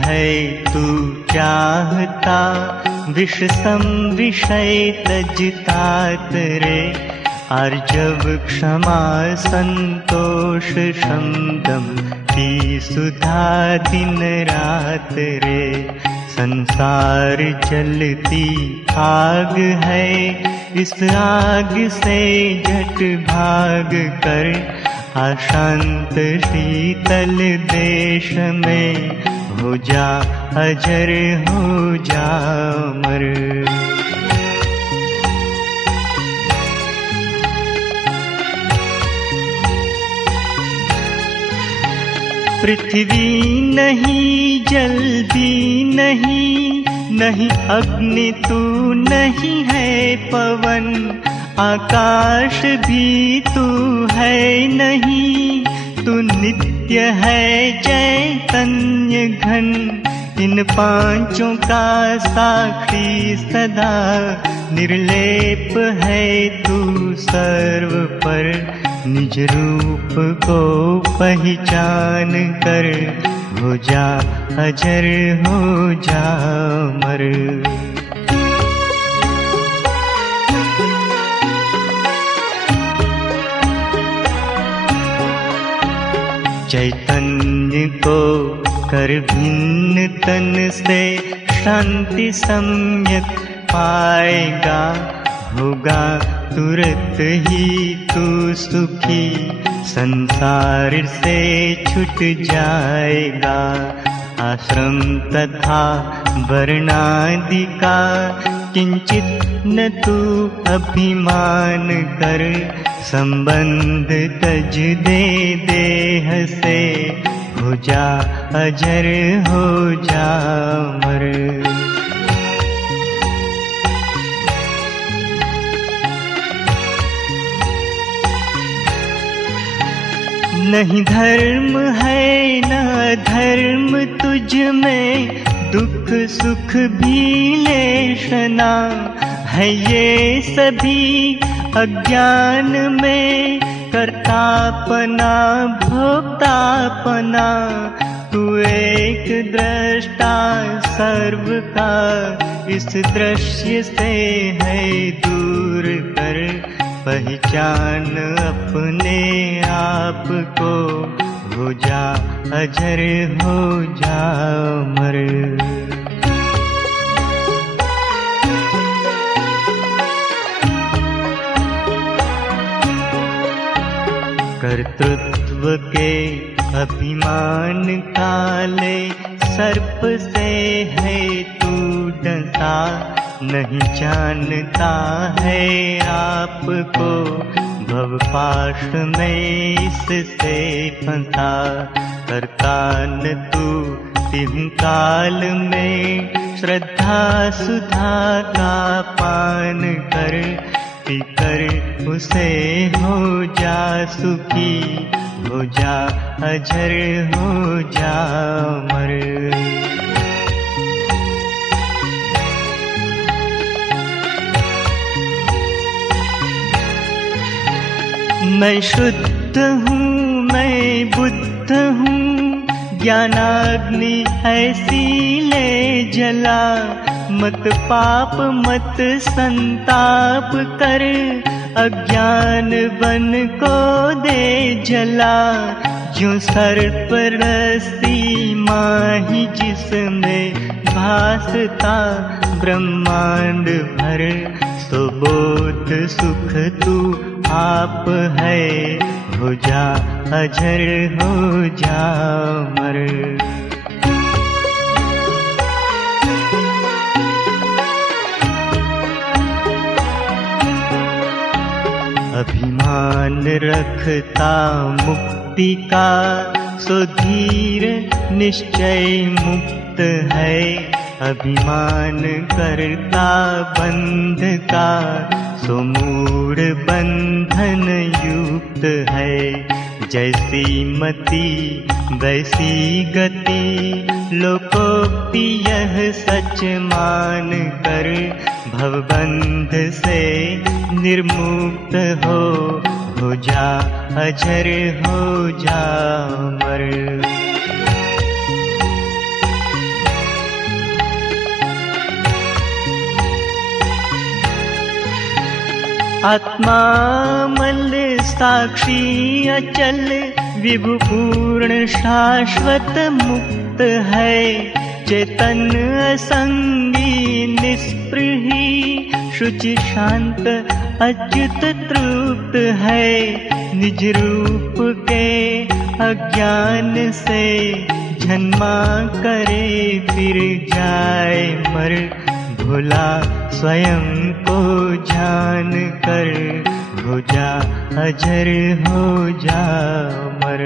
है तू चाहता, विष सम विषय तजता रे। आर्जव क्षमा संतोष शमदम की सुधा दिन रात रे। संसार चलती आग है, इस आग से झट भाग कर। अशांत शीतल देश में हो जा अजर, हो जा अमर। पृथ्वी नहीं, जल भी नहीं, नहीं अग्नि तू नहीं है पवन। आकाश भी तू है नहीं, तू नित्य है चैतन्य घन। इन पांचों का साक्षी सदा, निर्लेप है तू सर्व पर। निज रूप को पहचान कर, हो जा अजर, हो जा अमर। चैतन्य को कर भिन्न तन से, शांति सम्यक पाएगा। होगा तुरंत ही तू सुखी, संसार से छूट जाएगा। आश्रम तथा वर्णादि का किंचित न तू अभिमान कर। संबंध तज दे देह से, हो जा अजर, हो जा अमर। नहीं धर्म है न धर्म तुझ में, दुख सुख भी लेशना है ये सभी अज्ञान में। कर्तापना भोक्तापना, तू एक दृष्टा सर्व का। इस दृश्य से है दूर कर, पहचान अपने आप को। हो जा अजर, हो जा अमर। कर्तृत्व के अभिमान काले सर्प से है तू डसा। नहीं जानता है आपको, भवपाश में इससे फंसा। करता न तू तिम काल में, श्रद्धा सुधा का पान कर। पीकर उसे हो जा सुखी, हो जा अजर, हो जा अमर। मैं शुद्ध हूँ, मैं बुद्ध हूँ, ज्ञानाग्नि ऐसी ले जला। मत पाप मत संताप कर, अज्ञान बन को दे जला। जो सर्प रस्सी माही जिसमें भासता ब्रह्मांड भर। सो बोध सुख तू आप है, हो जा अजर, हो जा अमर। अभिमान रखता मुक्ति का, सो धीर निश्चय मुक्त है। अभिमान करता बंध का, सो मूढ़ बंधन युक्त है। जैसी मति वैसी गति, लोकोक्ति यह सच मान कर। भवबंध से निर्मुक्त हो जा अजर, हो जा अमर। आत्मा मल साक्षी अचल विभुपूर्ण शाश्वत मुक्त है। चेतन असंगी निष्पृही शुचि शांत अच्युत तृप्त है। निज रूप के अज्ञान से जन्मा करे फिर जाए मर। भोला स्वयं को जान कर हो जा अजर हो जा मर।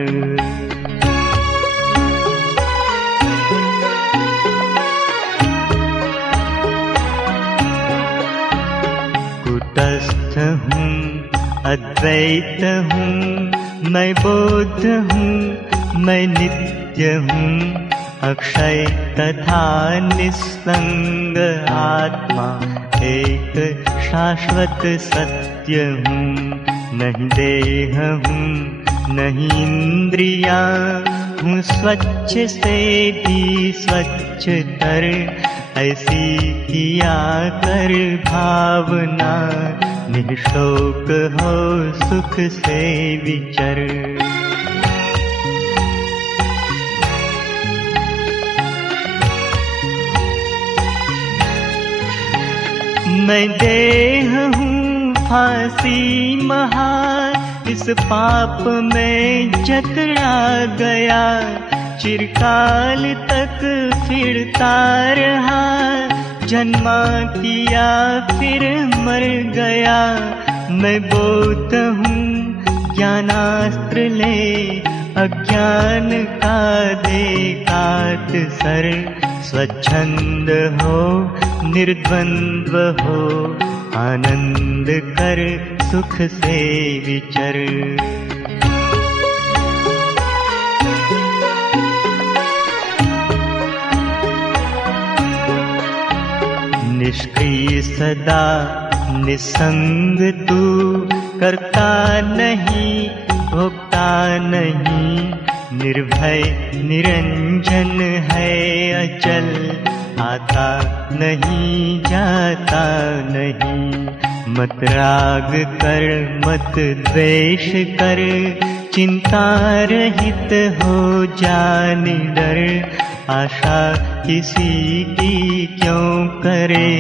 कुटस्थ हूँ अद्वैत हूँ मैं बोध हूँ मैं नित्य हूँ अक्षय तथा निस्संग आत्मा एक शाश्वत सत्य हूँ। नहीं देह हूँ नहीं इंद्रिया हूँ स्वच्छ से भी स्वच्छतर। ऐसी किया कर भावना निशोक हो सुख से विचर। मैं देह हूँ फांसी महा इस पाप में जकड़ा गया। चिरकाल तक फिरता रहा जन्मा किया फिर मर गया। मैं बोध हूँ ज्ञानास्त्र ले अज्ञान का दे काट सर। स्वच्छंद हो निर्द्वंद्व हो आनंद कर सुख से विचर। निष्क्रिय सदा निसंग तू करता नहीं भोगता नहीं। निर्भय निरंजन है अचल आता नहीं जाता नहीं। मत राग कर मत द्वेष कर चिंता रहित हो जा निडर। आशा किसी की क्यों करे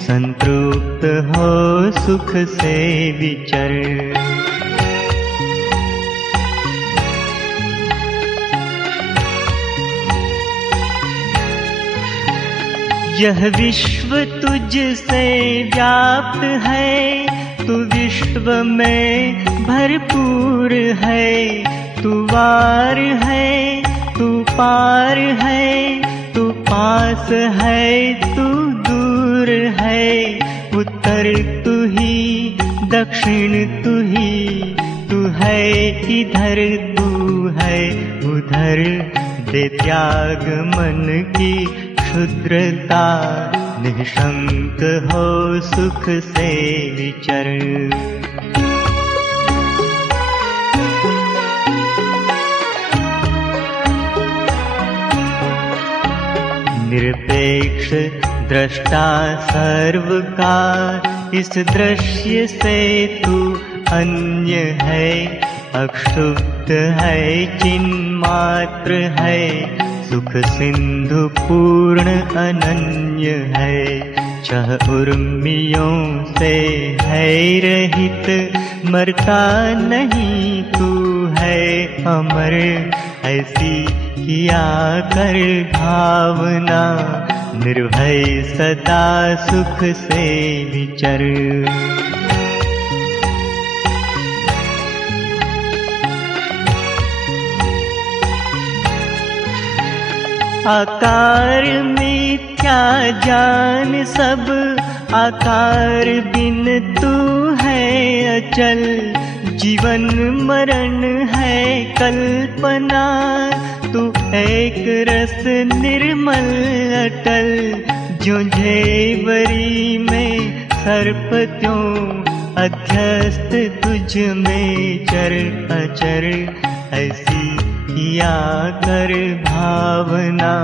संतृप्त हो सुख से विचर। यह विश्व तुझसे व्याप्त है तू विश्व में भरपूर है। तू वार है तू पार है तू पास है तू दूर है। उत्तर तू ही दक्षिण तू ही तू है इधर तू है उधर। दे त्याग मन की क्षुद्रता निशंक हो सुख से विचर। निरपेक्ष दृष्टा सर्व का इस दृश्य से तू अन्य है। अक्षुब्ध है चिन्मात्र है सुख सिंधु पूर्ण अनन्य है। छह उर्मियों से है रहित मरता नहीं तू है अमर। ऐसी किया कर भावना निर्भय सदा सुख से विचर। आकार मिथ्या जान सब आकार बिन तू है अचल। जीवन मरण है कल्पना तू एक रस निर्मल अटल। जो झेवरी में सर्प त्यों अध्यस्त तुझ में चर अचर। ऐसी किया कर भावना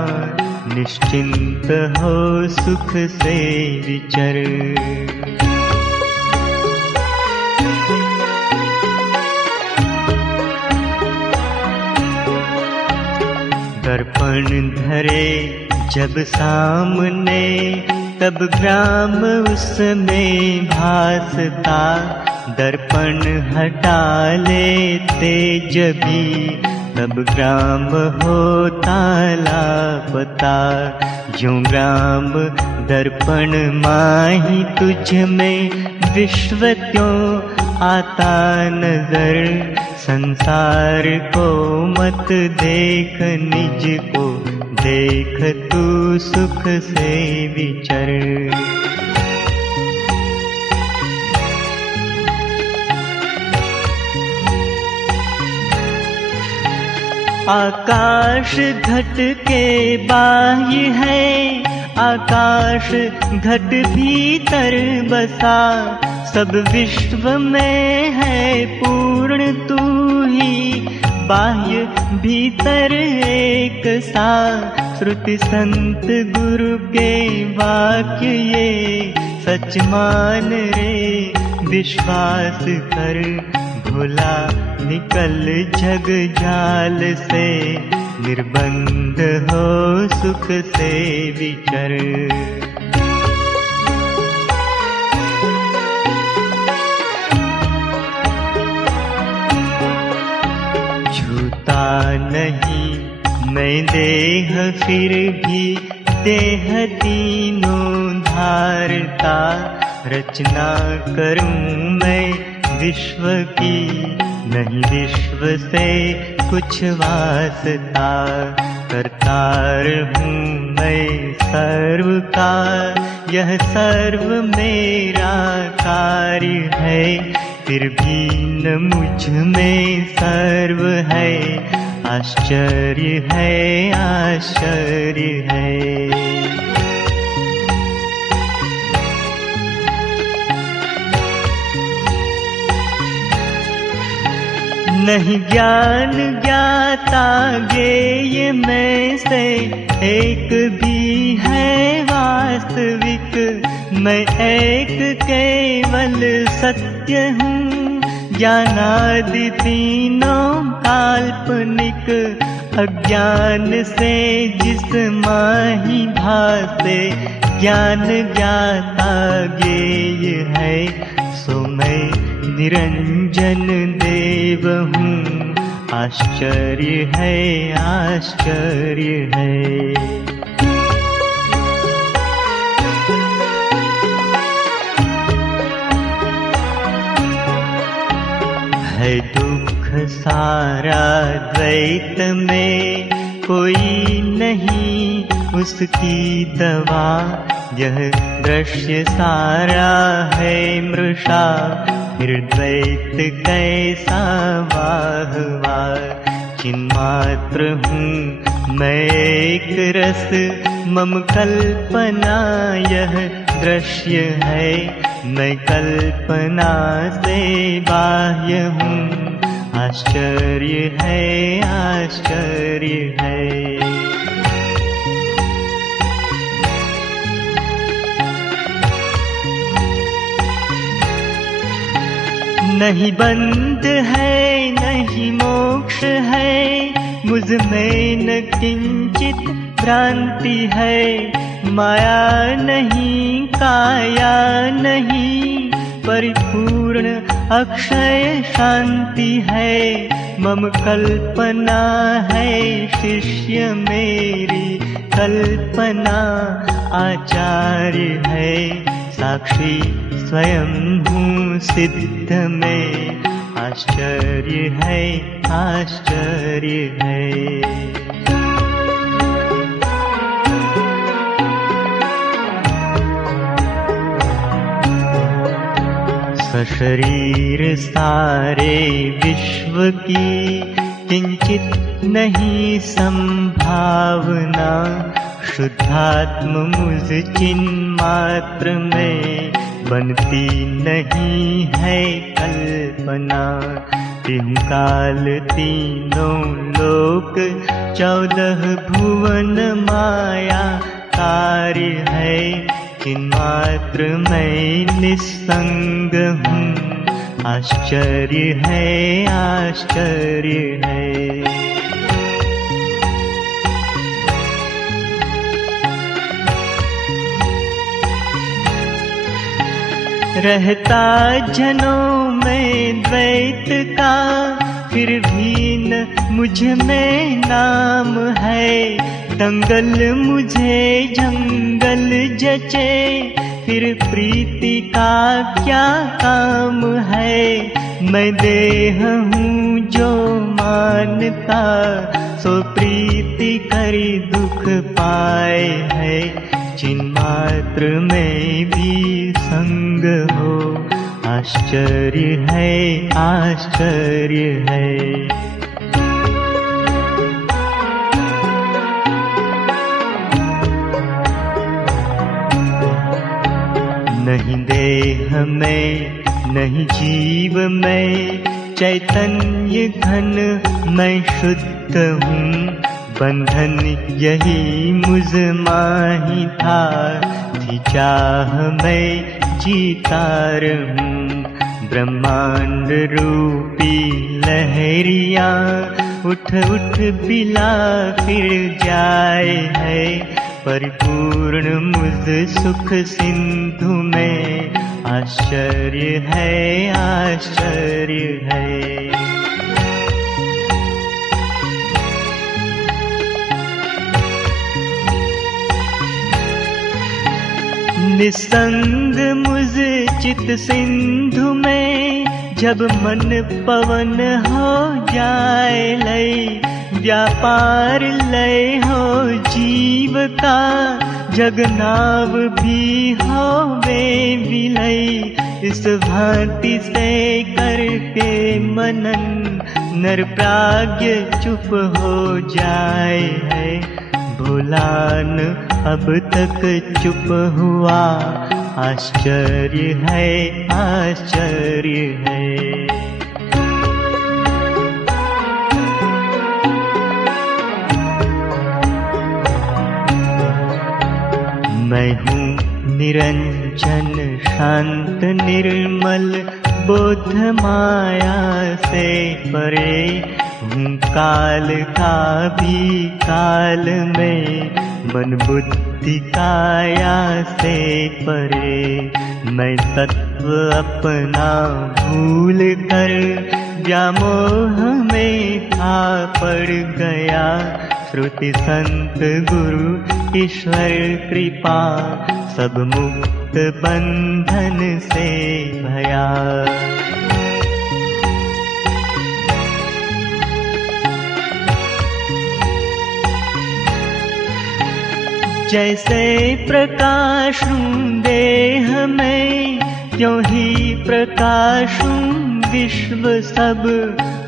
निश्चिंत हो सुख से विचर। दर्पण धरे जब सामने, तब ग्राम उसमें भासता। दर्पण हटा लेते जभी, तब ग्राम होता लापता। यूं ग्राम दर्पण माही तुझ में, विश्व त्यों आता नजर। संसार को मत देख, निज को देख तू सुख से विचर। आकाश घट के बाह्य है, आकाश घट भीतर बसा। सब विश्व में है पूर्ण तू ही, बाह्य भीतर एक सा। श्रुति संत गुरु के वाक्य ये, सच मान रे विश्वास कर। भुला निकल जग जाल से, निर्बंध हो सुख से विचर। छूता नहीं मैं देह, फिर भी देह तीनों धारता। रचना करूं मैं विश्व की, नहीं विश्व से कुछ वास्ता। करतार हूँ मैं सर्व का, यह सर्व मेरा कार्य है। फिर भी न मुझ में सर्व है, आश्चर्य है, आश्चर्य है। नहीं ज्ञान ज्ञाता ज्ञेय में से, एक भी है वास्तविक। मैं एक केवल सत्य हूँ, ज्ञानादि तीनों काल्पनिक। अज्ञान से जिस माही भासे, ज्ञान ज्ञाता ज्ञेय है। सो मैं निरंजन देव हूँ, आश्चर्य है, आश्चर्य है। है दुख सारा द्वैत में, कोई नहीं उसकी दवा। यह दृश्य सारा है मृषा, फिर द्वैत कैसा वाह वाह। चिन्मात्र हूँ मैं एक रस, मम कल्पना यह दृश्य है। मैं कल्पना से बाह्य हूँ, आश्चर्य है, आश्चर्य है। नहीं बंध है नहीं मोक्ष है, मुझ में न किंचित भ्रांति है। माया नहीं काया नहीं, परिपूर्ण अक्षय शांति है। मम कल्पना है शिष्य मेरी, कल्पना आचार्य है। साक्षी स्वयं हूँ सिद्ध में, आश्चर्य है, आश्चर्य है। सशरीर सारे विश्व की, किंचित नहीं संभावना। शुद्धात्म मुझ चिन्मात्र में, बनती नहीं है कल्पना। तीन काल तीनों लोक, 14 भुवन माया कार्य है। चिन्मात्र मैं निस्संग हूँ, आश्चर्य है, आश्चर्य है। रहता जनों में द्वैत का, फिर भी न मुझ में नाम है। दंगल मुझे जंगल जचे, फिर प्रीति का क्या काम है। मैं देह हूँ जो मानता, सो प्रीति करी दुख पाए है। चिन्मात्र में भी संग हो, आश्चर्य है, आश्चर्य है। नहीं देह में, नहीं जीव में, चैतन्य घन मैं शुद्ध हूँ। बंधन यही मुझ माही था, थी चाह मैं जीतार हूँ। ब्रह्मांड रूपी लहरिया उठ उठ बिला फिर जाए है। परिपूर्ण मुझ सुख सिंधु में, आश्चर्य है, आश्चर्य है। निसंग मुझ चित सिंधु में, जब मन पवन हो जाए लय। व्यापार लय हो जीव का, जगनाव भी हो वे विलय। इस भांति से करके मनन, नर प्राज्ञ चुप हो जाए है। भोलान अब तक चुप हुआ, आश्चर्य है, आश्चर्य है। मैं हूँ निरंजन शांत निर्मल, बोध माया से परे हूँ। काल का भी काल में, मन बुद्धि काया से परे। मैं तत्व अपना भूल कर, व्यामोह में था पड़ गया। श्रुति संत गुरु ईश्वर कृपा, सब मुक्त बंधन से भया। जैसे प्रकाश हूँ देह में, त्यों ही प्रकाश हूँ विश्व सब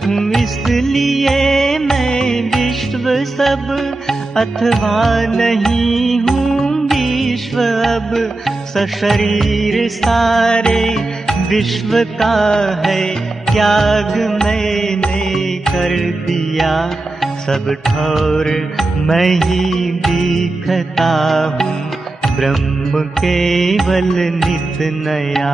हूँ। इसलिए मैं विश्व सब, अथवा नहीं हूँ विश्व अब। सशरीर सारे विश्व का है त्याग मैंने कर दिया। सब ठौर मैं ही दिखता हूँ, ब्रह्म केवल नित नया।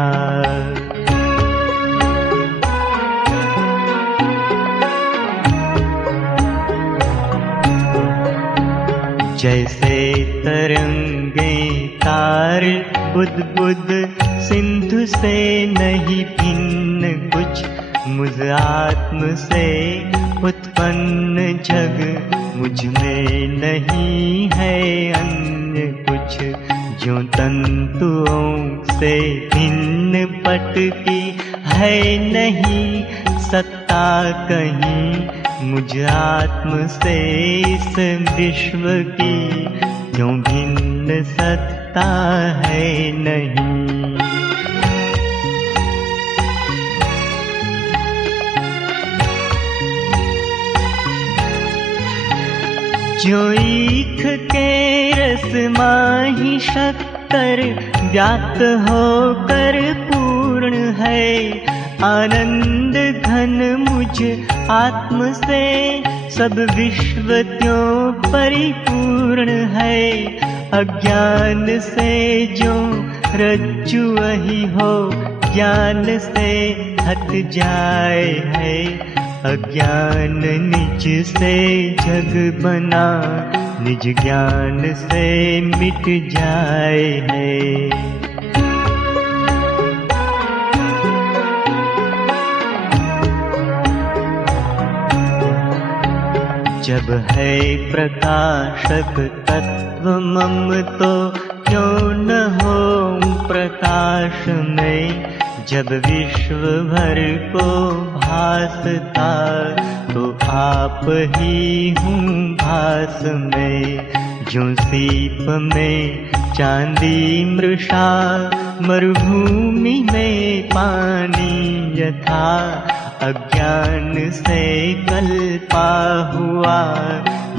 जैसे तरंगे तार बुद्बुद, सिंधु से नहीं भिन्न कुछ। मुझ आत्म से उत्पन्न जग, मुझ में नहीं है अन्य कुछ। ज्यों तंतुओं से भिन्न पटकी है नहीं सत्ता कहीं। मुझ आत्म से इस विश्व की, क्यों भिन्न सत्ता है नहीं। जो ईख के रस माही शक्कर, व्याप्त होकर पूर्ण है। आनंद घन मुझ आत्म से, सब विश्व त्यों परिपूर्ण है। अज्ञान से जो रज्जु वही हो, ज्ञान से हट जाए है। अज्ञान निज से जग बना, निज ज्ञान से मिट जाए है। जब है प्रकाशक तत्व मम तो क्यों न हो प्रकाश में। जब विश्व भर को भासता तो आप ही हूँ भास में। ज्यों सीप में चांदी मृषा मरुभूमि में पानी यथा अज्ञान से कल्पा हुआ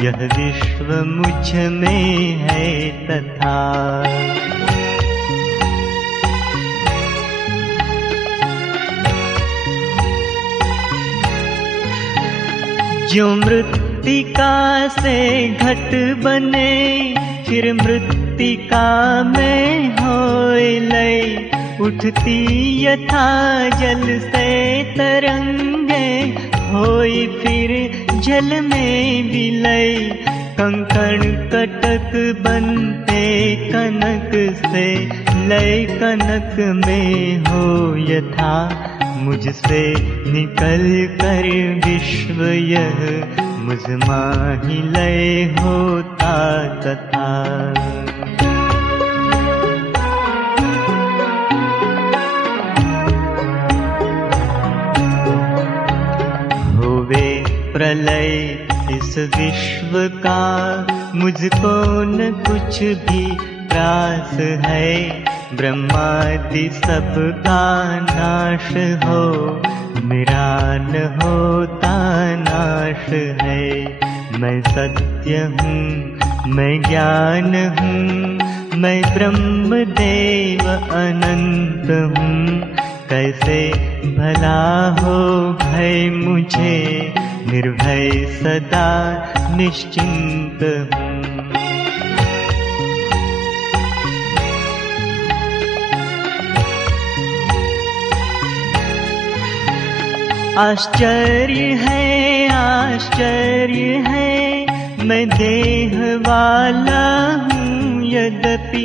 यह विश्व मुझ में है तथा। ज्यों मृत्तिका से घट बने फिर मृत्तिका में होए लय। उठती यथा जल से तरंगे होई फिर जल में विलय। कंकण कटक बनते कनक से लय कनक में हो यथा। मुझसे निकल कर विश्व यह मुझ माही लय होता तथा। होवे प्रलय इस विश्व का मुझको न कुछ भी त्रास है। ब्रह्मादि सबका नाश हो मेरा न होता नाश है। मैं सत्य हूँ मैं ज्ञान हूँ मैं ब्रह्म देव अनंत हूँ। कैसे भला हो भय मुझे निर्भय सदा निश्चिंत हूँ। आश्चर्य है मैं देह वाला हूँ यद्यपि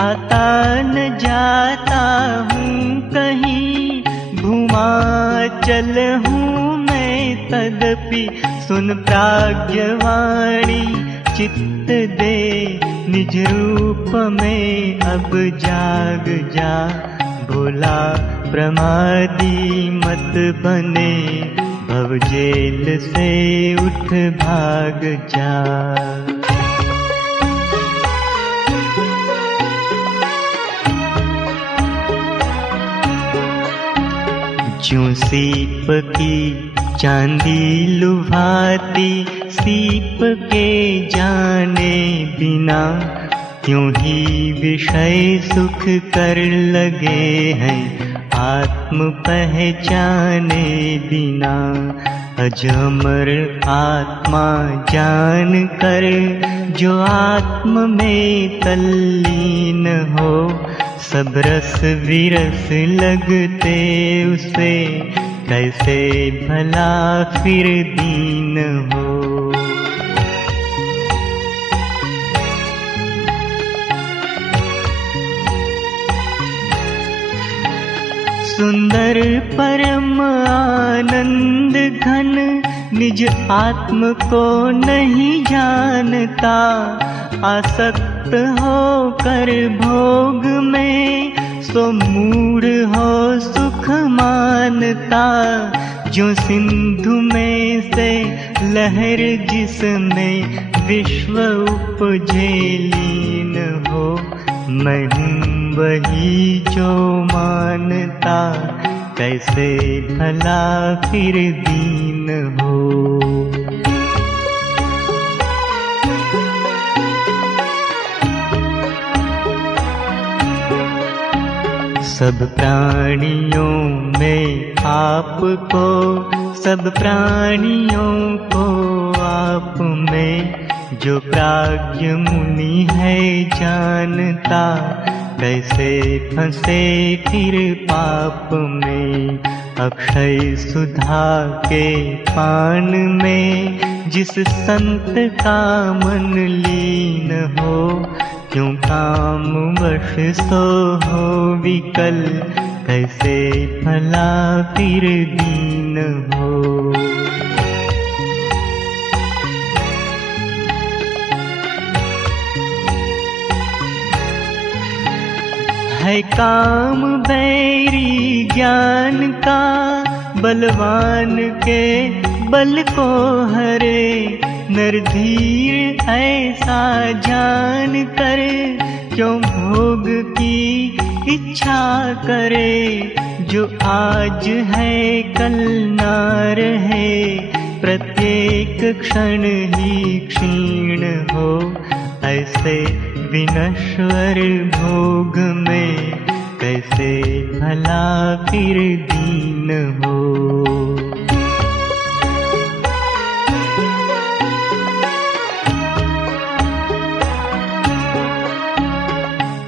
आता न जाता हूँ कहीं। भूमाचल हूँ मैं तदपि सुन प्राज्ञवाणी चित्त दे निज रूप में अब जाग जा। भोला प्रमादी मत बने भव जेल से उठ भाग जा। ज्यों सीप की चांदी लुभाती सीप के जाने बिना त्यों ही विषय सुख कर लगे हैं आत्म पहचाने बिना। अजमर आत्मा जान कर जो आत्म में तल्लीन हो सब रस विरस लगते उसे कैसे भला फिर दीन हो। सुंदर परम आनंद घन निज आत्म को नहीं जानता। आसक्त हो कर भोग में सो मूढ़ हो सुख मानता। जो सिंधु में से लहर जिसमें विश्व उपजे लीन हो मैं हूँ वही जो मानता कैसे भला फिर दीन हो। सब प्राणियों में आपको सब प्राणियों को आप में जो प्राज्ञ मुनि है जानता कैसे फंसे फिर पाप में। अक्षय सुधा के पान में जिस संत का मन लीन हो क्यों काम वश सो हो विकल कैसे भला फिर दीन हो। है काम बैरी ज्ञान का, बलवान के बल को हरे। नर धीर ऐसा जान कर, क्यों भोग की इच्छा करे। जो आज है कल ना रहे, प्रत्येक क्षण ही क्षीण हो। ऐसे विनश्वर भोग में कैसे भला फिर दीन हो।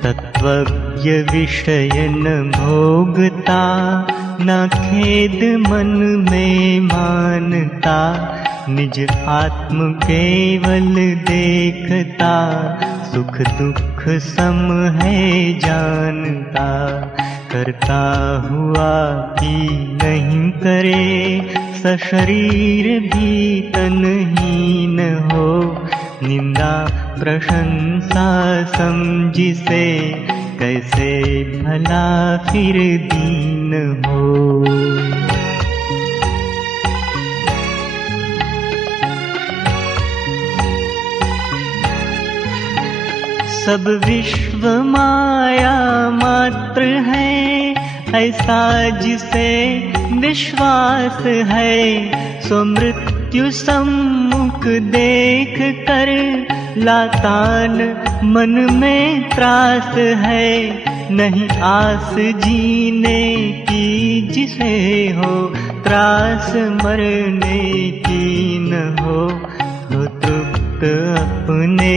तत्वज्ञ विषय न भोगता, न खेद मन में मानता। निज आत्म केवल देखता, सुख दुख सम है जानता। करता हुआ कि नहीं करे, सशरीर भी तनहीन हो। निंदा प्रशंसा समझिसे, कैसे भला फिर दीन हो। सब विश्व माया मात्र है, ऐसा जिसे विश्वास है। सो मृत्यु सम्मुख देख कर, लातान मन में त्रास है। नहीं आस जीने की जिसे हो, त्रास मरने की न हो। तृप्त अपने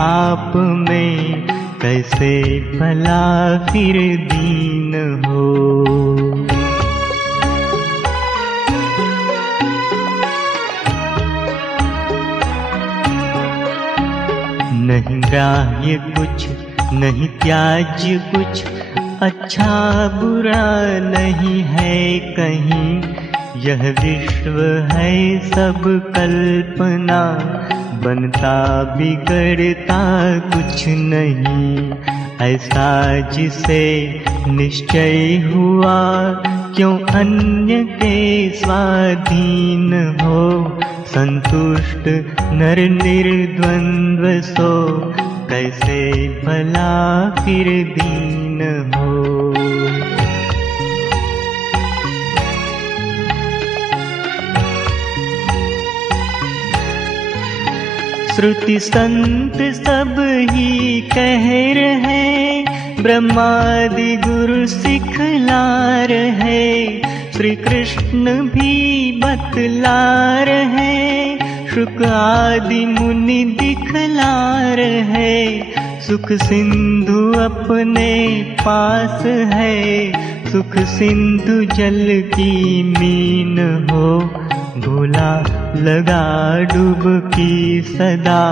आप में, कैसे भला फिर दीन हो। नहीं ग्राह्य कुछ, नहीं त्याज्य कुछ, अच्छा बुरा नहीं है कहीं। यह विश्व है सब कल्पना, बनता बिगड़ता कुछ नहीं। ऐसा जिसे निश्चय हुआ, क्यों अन्य के स्वाधीन हो। संतुष्ट नर निर्द्वंद्व सो, कैसे भला फिर दीन हो। श्रुति संत सब ही कह रहे, ब्रह्मादि गुरु सिखला रहे। श्री कृष्ण भी बतला रहे, शुक आदि मुनि दिखला रहे। सुख सिंधु अपने पास है, सुख सिंधु जल की मीन हो। भोला लगा डुबकी सदा,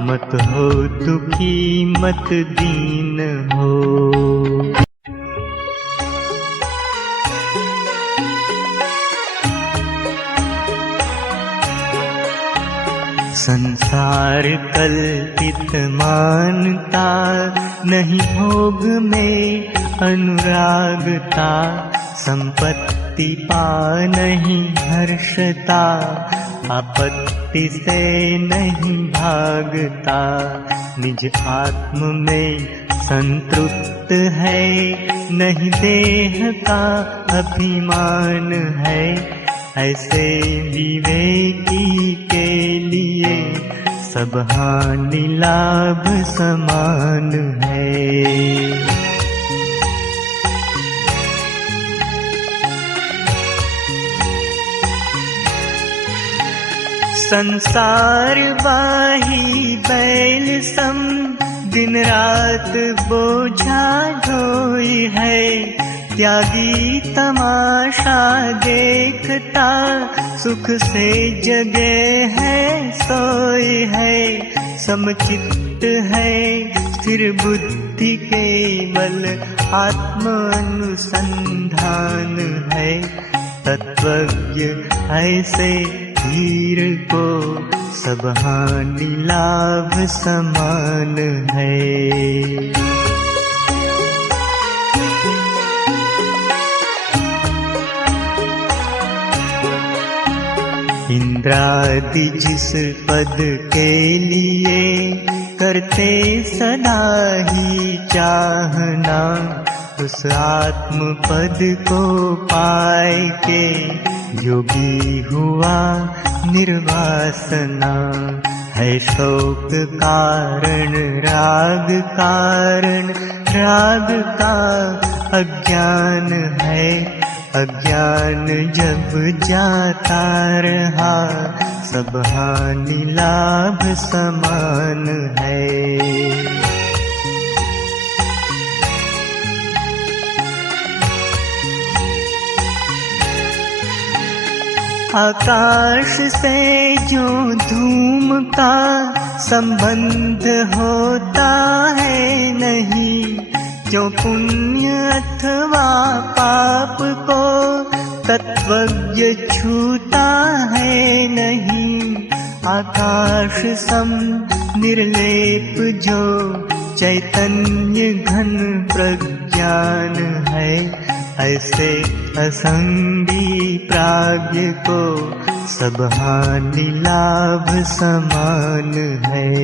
मत हो दुखी मत दीन हो। संसार कल्पित मानता, नहीं भोग में अनुरागता। संपत्ति पा नहीं हर्षता, आपत्ति से नहीं भागता। निज आत्म में संतृप्त है, नहीं देह का अभिमान है। ऐसे विवेकी के लिए सब हानि लाभ समान है। संसार बाही बैल सम, दिन रात बोझा ढोई है। त्यागी तमाशा देखता, सुख से जगे है सोए है। समचित्त है स्थिर बुद्धि केवल, आत्म अनुसंधान है। तत्वज्ञ ऐसे धीर को, सब हानि लाभ समान है। इंद्रादि जिस पद के लिए करते सदा ही चाहना, उस आत्म पद को पाए के योगी हुआ निर्वासना। है शोक कारण राग कारण, राग का अज्ञान है, अज्ञान जब जाता रहा, सब हानि लाभ समान है। आकाश से जो धूम का संबंध होता है नहीं, जो पुण्य अथवा पाप को तत्वज्ञ छूता है नहीं। आकाश सम निर्लेप जो चैतन्य घन प्रज्ञान है, ऐसे असंगी प्राज्ञ को सब हानि लाभ समान है।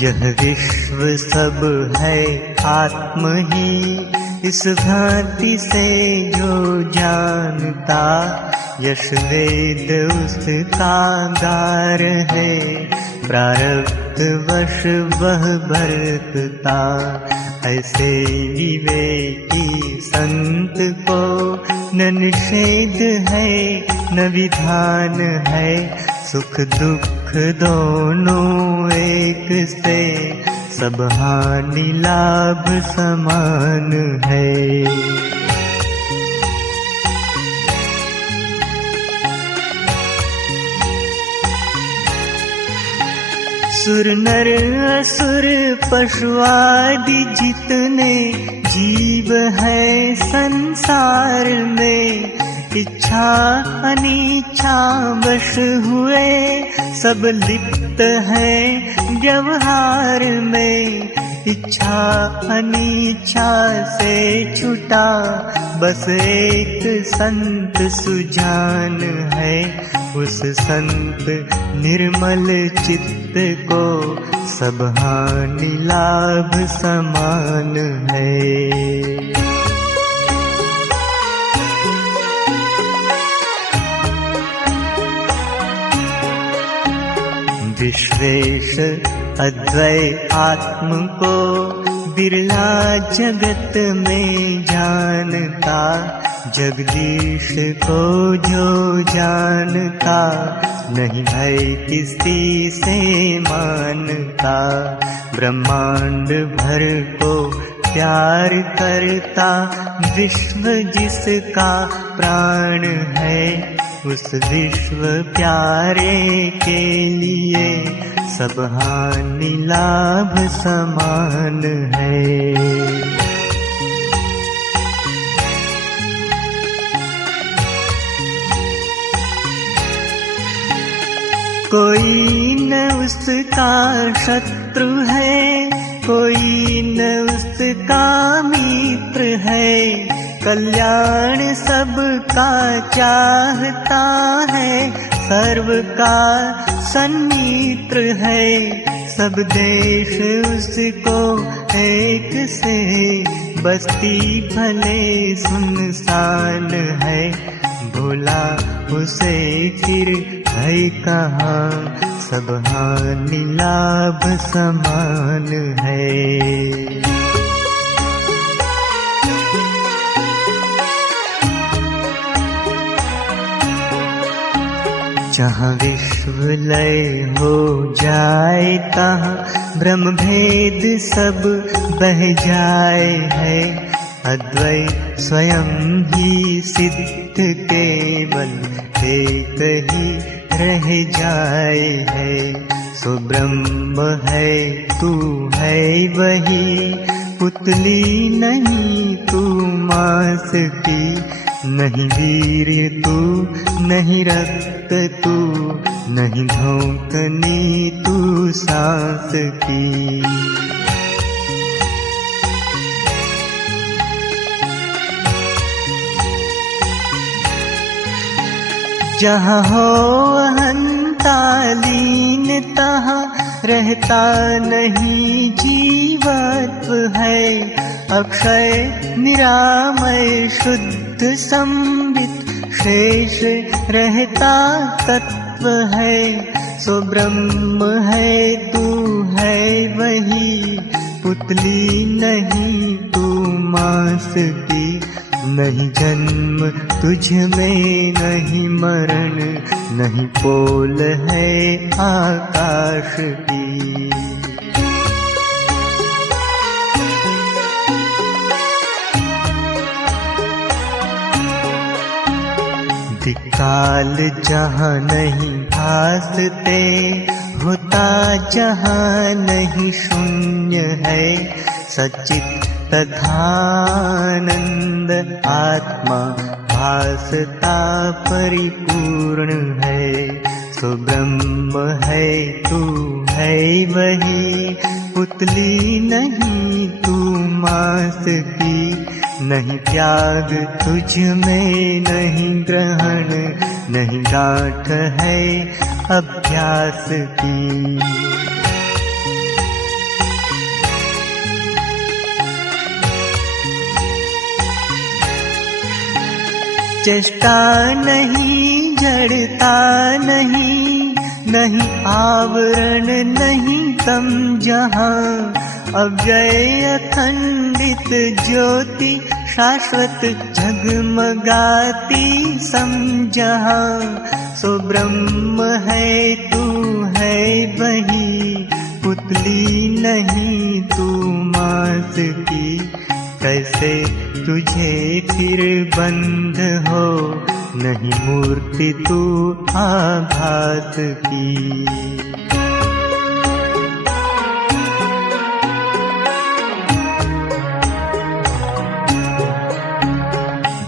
यह विश्व सब है आत्म ही, इस भांति से जो जानता, यश वेद उसका गार है, प्रारब्ध वश वह बरतता। ऐसे विवेकी संत को न निषेध है न विधान है, सुख दुख दोनों एक से, सब हानि लाभ समान है। सुर नर असुर पशु आदि जितने जीव है संसार में, इच्छा अनिच्छा वश हुए सब लिप्त है व्यवहार में। इच्छा अनिच्छा से छुटा बस एक संत सुजान है, उस संत निर्मल चित्त को सब हानि लाभ समान है। विश्वेश अद्वैत आत्म को बिरला जगत में जानता, जगदीश को जो जानता, नहीं भय किसी से मानता। ब्रह्मांड भर को प्यार करता, विश्व जिसका प्राण है, उस विश्व प्यारे के लिए सब हानि लाभ समान है। कोई न उसका शत्रु है, कोई न उसका मित्र है, कल्याण सबका चाहता है, सर्व का सन्मित्र है। सब देश उसको एक से, बस्ती भले सुनसान है, भोला उसे फिर भय कहाँ, सब हानि लाभ समान है। जहाँ विश्व लय हो जाए, तहाँ ब्रह्म भेद सब बह जाए है, अद्वैत स्वयं ही सिद्ध केवल एक ही रह जाए है। सो ब्रह्म है तू है वही, पुतली नहीं तू मांस की, नहीं वीर तू नहीं रक्त तू, नहीं धोंकनी तू सांस की। जहाँ हो अहंता लीन तहाँ रहता नहीं जीवत्व है। अक्षय निरामय शुद्ध संबित शेष रहता तत्व है। सो ब्रह्म है तू है वही, पुतली नहीं तू मांस की। नहीं जन्म तुझ में नहीं मरण, नहीं पोल है आकाश की। काल जहाँ नहीं भासते, होता जहाँ नहीं शून्य है। सच्चित तथानंद आत्मा भासता परिपूर्ण है। सो ब्रह्म है तू है वही, पुतली नहीं तू मांस की। नहीं त्याग तुझ में नहीं ग्रहण, नहीं गांठ है अभ्यास की। चेष्टा नहीं जड़ता नहीं, नहीं आवरण नहीं तम जहाँ। अव्यय अखंडित ज्योति शाश्वत झगमगाती समझहाँ। सो ब्रह्म है तू है वही, पुतली नहीं तू मांस की। कैसे तुझे फिर बंध हो, नहीं मूर्ति तू आभास की।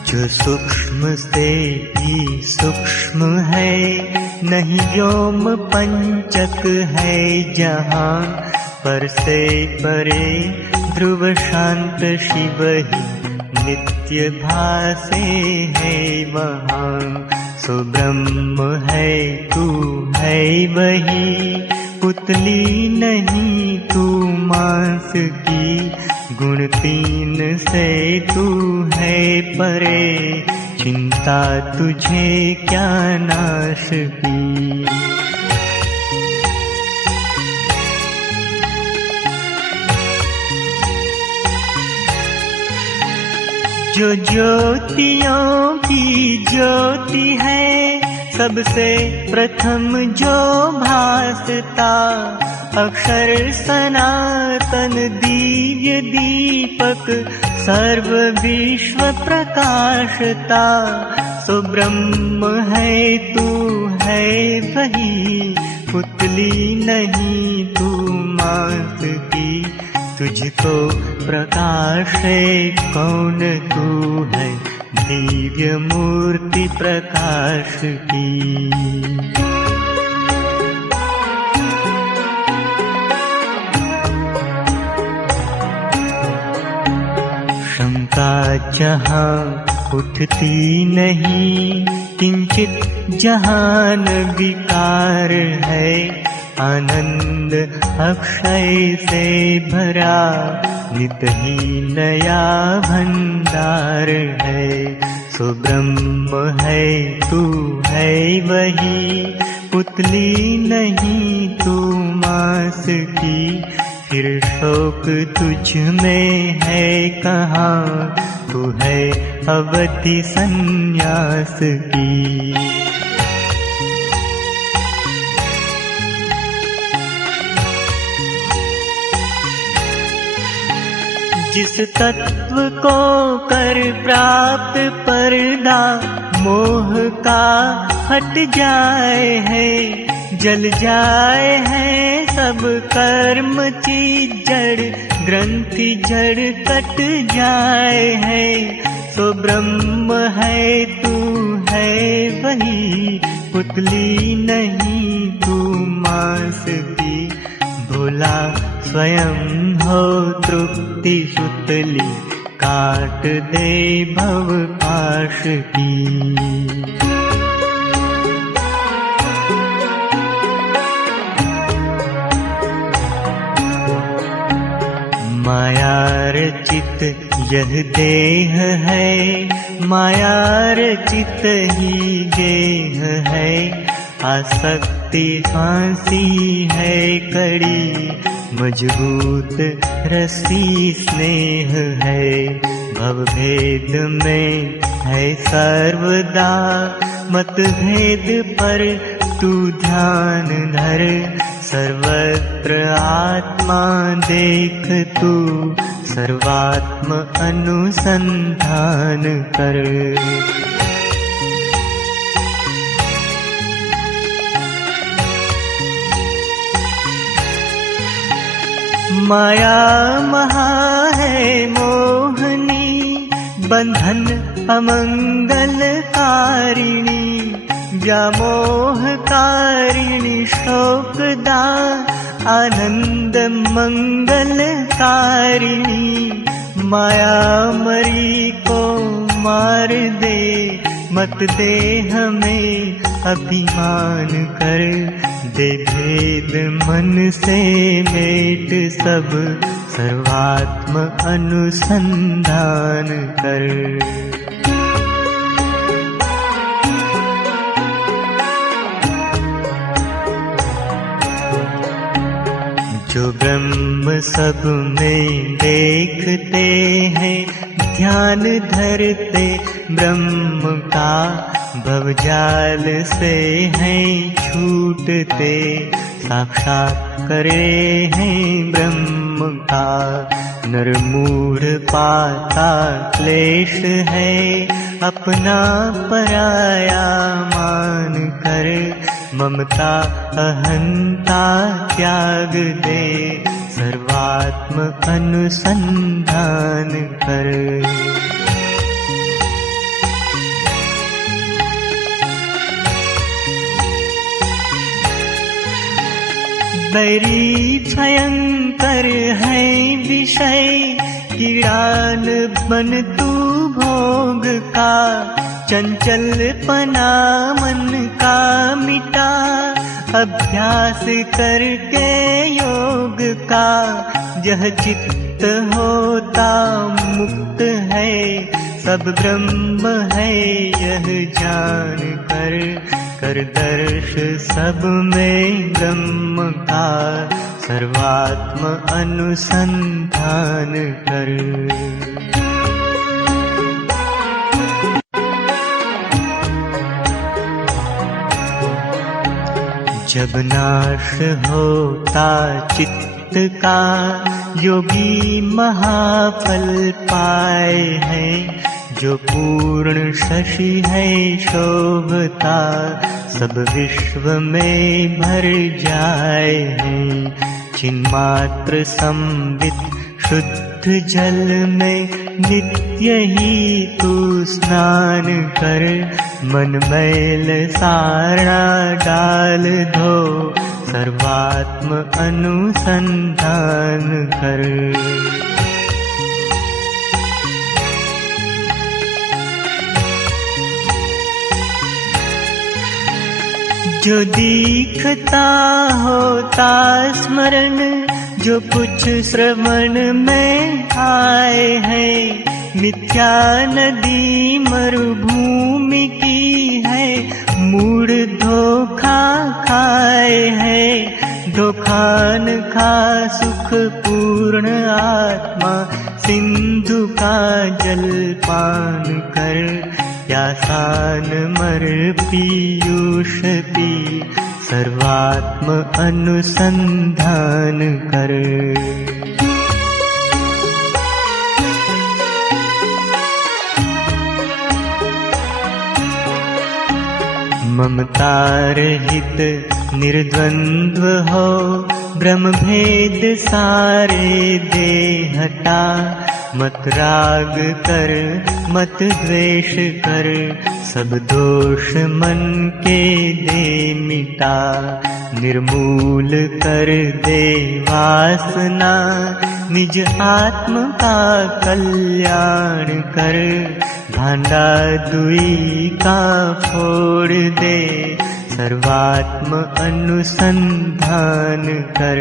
जो सूक्ष्म से भी सूक्ष्म है, नहीं व्योम पंचक है जहाँ। पर से परे ध्रुव शांत शिव ही नित्य भासे है वहाँ। सो ब्रह्म है तू है वही, पुतली नहीं तू मांस की। गुण तीन से तू है परे, चिंता तुझे क्या नाश की। जो ज्योतियों की ज्योति है, सबसे प्रथम जो भासता। अक्षर सनातन दिव्य दीपक, सर्व विश्व प्रकाशता। सो ब्रह्म है तू है वही, पुतली नहीं तू मांस की। तुझको प्रकाश है कौन तू है, दिव्य मूर्ति प्रकाश की। जहाँ उठती नहीं, किंचित जहान विकार है। आनंद अक्षय से भरा, नित ही नया भंडार है। सो ब्रह्म है तू है वही, पुतली नहीं तू मांस की। फिर शोक तुझ में है कहाँ, तू है अवधि संन्यास की। जिस तत्व को कर प्राप्त पर्दा मोह का हट जाए है, जल जाए है सब कर्म चीज जड़, ग्रंथि जड़ कट जाए है। सो ब्रह्म है तू है वही, पुतली नहीं तू मांस की। भोला स्वयं हो तृप्ति सुतली, काट दे भव पाश की। माया रचित यह देह है, माया रचित ही गेह है। आसक्ति फांसी है कड़ी, मजबूत रस्सी स्नेह है। भवभेद में है सर्वदा, मतभेद पर तू ध्यान धर। सर्वत्र आत्मा देख तू, सर्वात्म अनुसंधान कर। माया महा है मोहनी, बंधन अमंगलकारिणी। व्यामोहकारिणी शोकदा, आनंद मंगलकारिणी। माया मरी को मार दे, मत दे हमें अभिमान कर। दे भेद मन से मेट सब, सर्वात्म अनुसंधान कर। जो ब्रह्म सब में देखते हैं, ध्यान धरते ब्रह्म का। भवजाल से हैं छूटते, साक्षात करे हैं ब्रह्म का। नरमूढ़ पाता क्लेश है, अपना पराया मान कर। ममता अहंता त्याग दे, सर्वात्म अनुसंधान कर। बैरी भयंकर है विषय, कीड़ान बन तू भोग का। चंचलपना मन का मिटा, अभ्यास करके योग का। यह चित्त होता मुक्त है, सब ब्रह्म है यह जान कर। कर दर्श सब में ब्रह्म का, सर्वात्म अनुसंधान कर। जब नाश होता चित्त का, योगी महाफल पाए हैं। जो पूर्ण शशि है शोभता, सब विश्व में भर जाए हैं। चिन्मात्र संवित शुद्ध जल में, नित्य ही तू स्नान कर। मन मैल सारा डाल धो, सर्वात्म अनुसंधान कर। जो दीखता होता स्मरण, जो कुछ श्रवण में आए हैं। मिथ्या नदी मरुभूमि की है, मूढ़ धोखा खाए हैं। धोखान खा सुख पूर्ण आत्मा, सिंधु का जल पान कर। प्यासान मर पीयूष पी, सर्वात्म अनुसंधान कर। ममता रहित निर्द्वंद्व हो, ब्रह्म भेद सारे दे हटा। मत राग कर मत द्वेष कर, सब दोष मन के दे मिटा। निर्मूल कर दे वासना, निज आत्म का कल्याण कर। भांडा दुई का फोड़ दे, सर्वात्म अनुसंधान कर।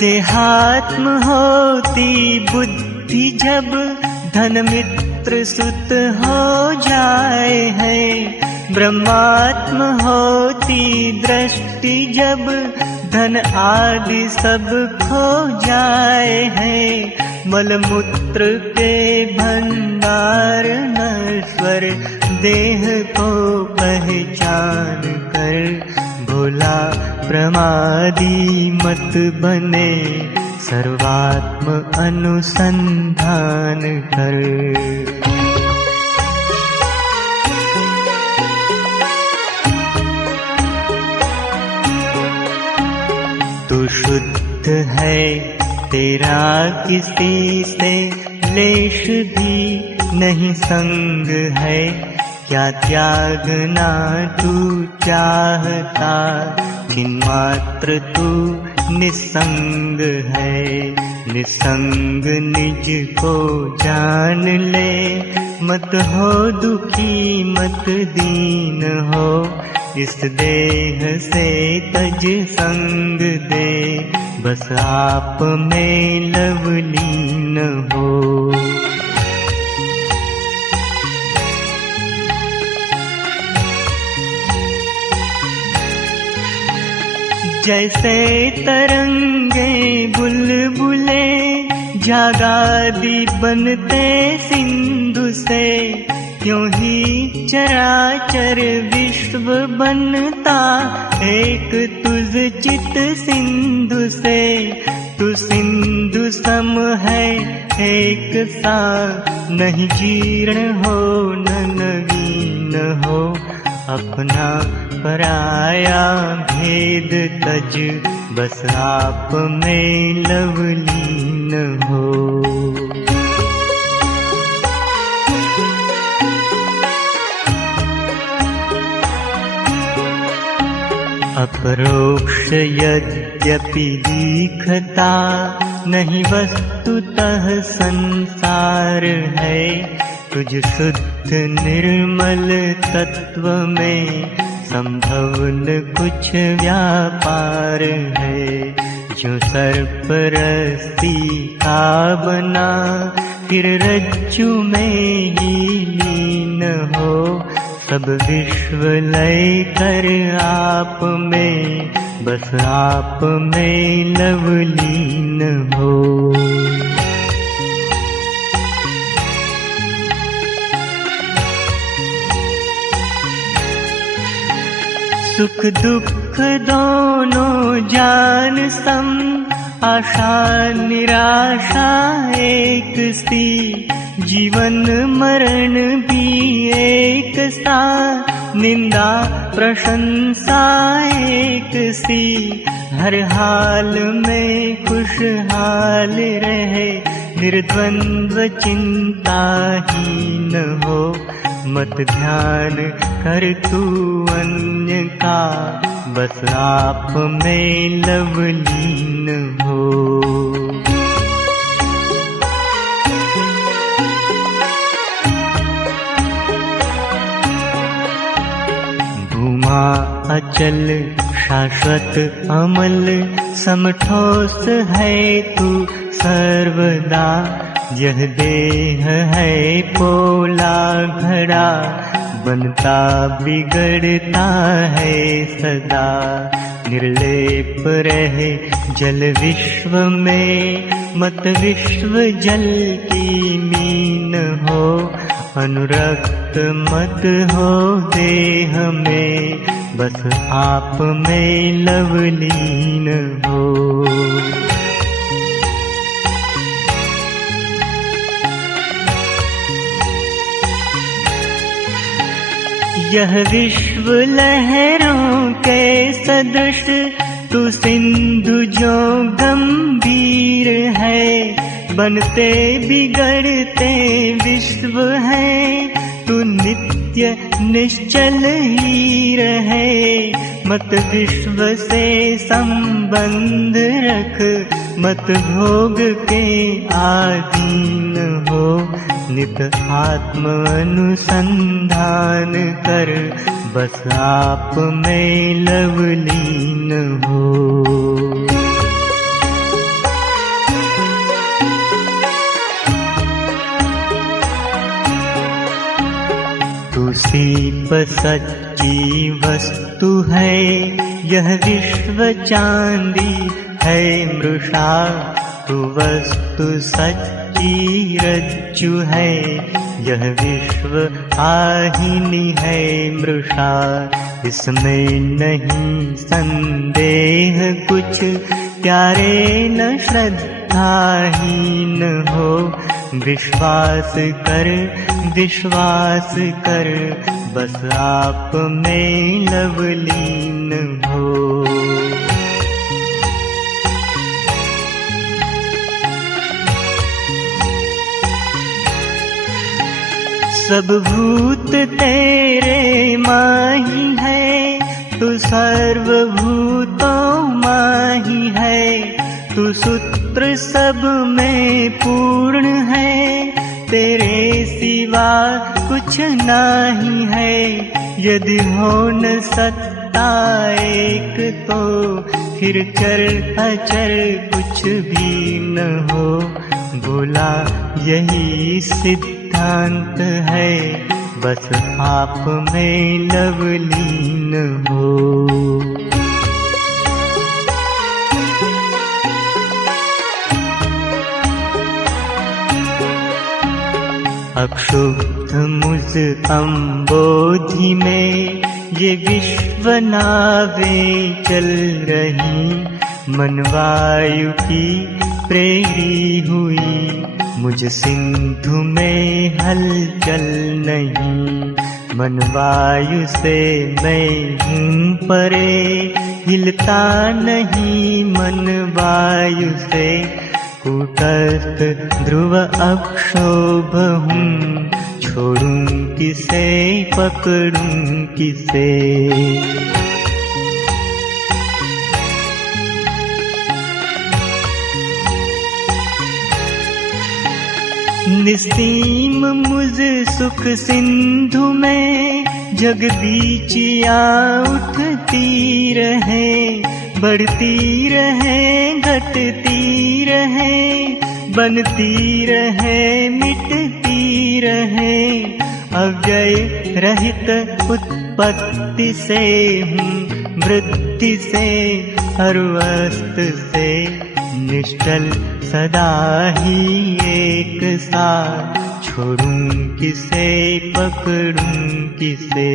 देहात्म होती बुद्धि जब धन मित्र सुत हो जाए है। ब्रह्मात्म होती दृष्टि जब धन आदि सब खो जाए है। मलमूत्र के भंडार नश्वर देह को पहचान कर भोला प्रमादी मत बने, सर्वात्म अनुसंधान कर। तू शुद्ध है तेरा किसी से लेश भी नहीं संग है। क्या त्यागना तू चाहता, छिन्मात्र तू निसंग है। निसंग निज को जान ले, मत हो दुखी मत दीन हो। इस देह से तज संग दे, बस आप में लवलीन हो। जैसे तरंगे बुलबुले जागादी बनते सिंधु से, क्यों ही चराचर विश्व बनता एक तुझ चित सिंधु से। तू सिंधु सम है एक सा, नहीं जीर्ण हो न नवीन हो। अपना पराया भेद तज, बस आप में लवलीन हो। अपरोक्ष यद्यपि दिखता, नहीं वस्तुतः संसार है। तुझ शुद्ध निर्मल तत्व में संभव न कुछ व्यापार है। जो सर्प रस्सी का बना, फिर रज्जु में ही लीन हो। सब विश्व लय कर आप में, बस आप में लवलीन हो। सुख दुख दोनों जान सम, आशा निराशा एक सी। जीवन मरण भी एक सा, निंदा प्रशंसा एक सी। हर हाल में खुशहाल रहे, निर्द्वंद्व चिंताहीन हो। मत ध्यान कर तू अन्य का, बस आप में लवलीन हो। भूमा अचल शाश्वत अमल, समठोस है तू सर्वदा। यह देह है पोला घड़ा, बनता बिगड़ता है सदा। निर्लेप रहे जल विश्व में, मत विश्व जल की मीन हो। अनुरक्त मत हो देह में, बस आप में लवलीन हो। यह विश्व लहरों के सदृश, तू सिंधु जो गंभीर है। बनते बिगड़ते विश्व है, तू नित्य निश्चल ही रहे। मत विश्व से संबंध रख, मत भोग के आधीन हो। नित आत्म अनुसंधान कर, बस आप में लवलीन हो। दीप सच्ची वस्तु है, यह विश्व चांदी है मृषा, तू वस्तु सच्ची रज्जु है, यह विश्व आहिनी है मृषा। इसमें नहीं संदेह कुछ, प्यारे न श्रद्धाहीन हो, विश्वास कर, बस आप में लवलीन हो। सब भूत तेरे माही है, तू सर्वभूतों माही है, तू सूत्र सब में पूर्ण है, तेरे सिवा कुछ नाही है। यदि हो न सत्ता एक तो फिर चर अचर कुछ भी न हो, बोला यही सिद्धांत है, बस आप में लवलीन हो। अक्षुब्ध मुझ अम्बोधि में ये विश्व नावें चल रही, मन वायु की प्रेरी हुई, मुझ सिंधु में हलचल नहीं। मन वायु से मैं हूँ परे, हिलता नहीं मन वायु से, कूटस्थ ध्रुव अक्षोभ हूँ, छोड़ूं किसे पकड़ूं किसे। निसीम मुझ सुख सिंधु में, जग बीचिया उठती रहे, बढ़ती रहे घटती रहे, बनती रहे मिटती रहे। अव्यय रहित उत्पत्ति से हूँ, वृत्ति से हर वस्तु से, निश्चल सदा ही एक सा, छोड़ूं किसे पकड़ूं किसे।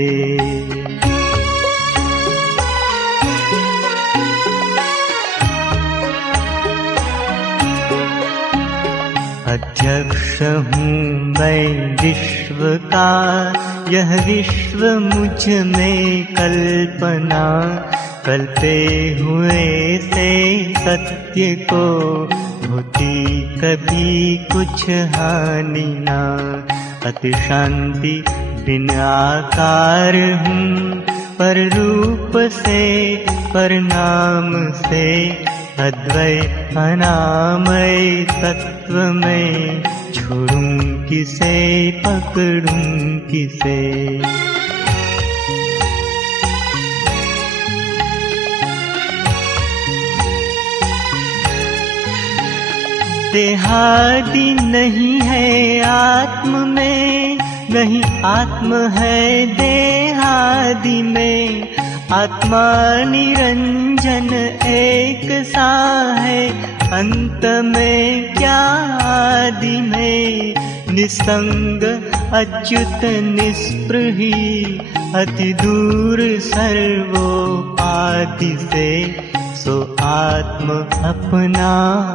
अध्यक्ष हूँ मैं विश्व का, यह विश्व मुझ में कल्पना, कल्पे हुए से सत्य को होती कभी कुछ हानि ना। अति शांति बिन आकार हूँ, पर रूप से पर नाम से, अद्वय अनामय तत्व में, छोड़ूं किसे पकड़ूं किसे। देहादि नहीं है आत्म में, नहीं आत्म है देहादि में, आत्मा निरंजन एक सा है, अंत में क्या आदि में। निसंग अच्युत निस्पृही, अति दूर सर्वोपाधि से, सो आत्म अपना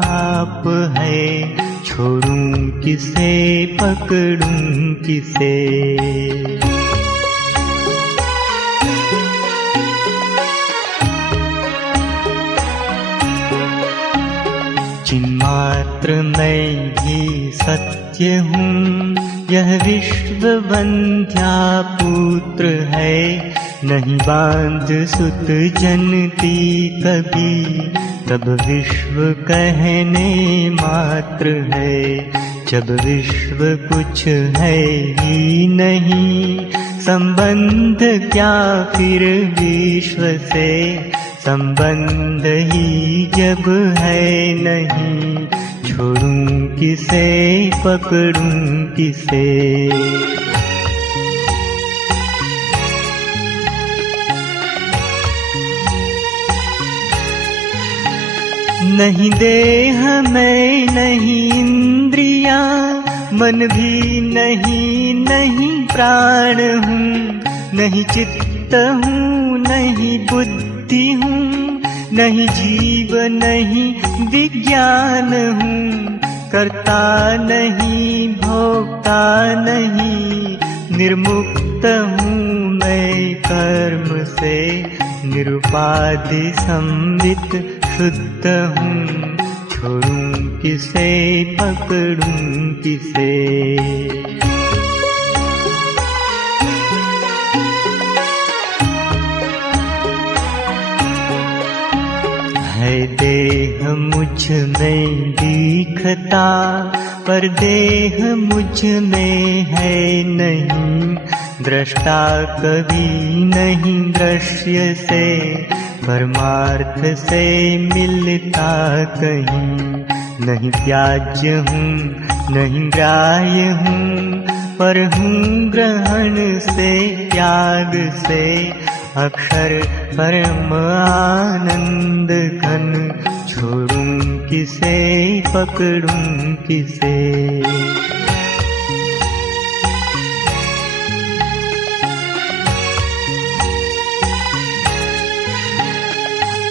आप है, छोड़ूं किसे पकड़ूं किसे। चिन्मात्र मैं ही सत्य हूँ, यह विश्व वंध्या पुत्र है, नहीं बांझ सुत जनती कभी, तब विश्व कहने मात्र है। जब विश्व कुछ है ही नहीं, संबंध क्या फिर विश्व से, संबंध ही जब है नहीं, छोड़ूं किसे पकड़ूं किसे। नहीं देह मैं, नहीं इंद्रियां, मन भी नहीं, नहीं प्राण हूँ, नहीं चित्त हूँ, नहीं बुद्धि हूँ, नहीं जीव, नहीं विज्ञान हूँ, कर्ता नहीं, भोक्ता नहीं, निर्मुक्त हूँ मैं कर्म से, निरुपाधि संवित शुद्ध हूँ, छोड़ूं किसे, पकड़ूं किसे। है देह मुझ में दिखता, पर देह मुझ में है नहीं, दृष्टा कभी नहीं दृश्य से, परमार्थ से मिलता कहीं, नहीं त्याज्य हूँ, नहीं ग्राह्य हूँ, पर हूँ ग्रहण से, त्याग से, अक्षर परम आनंद घन, छोड़ूं किसे, पकड़ूं किसे।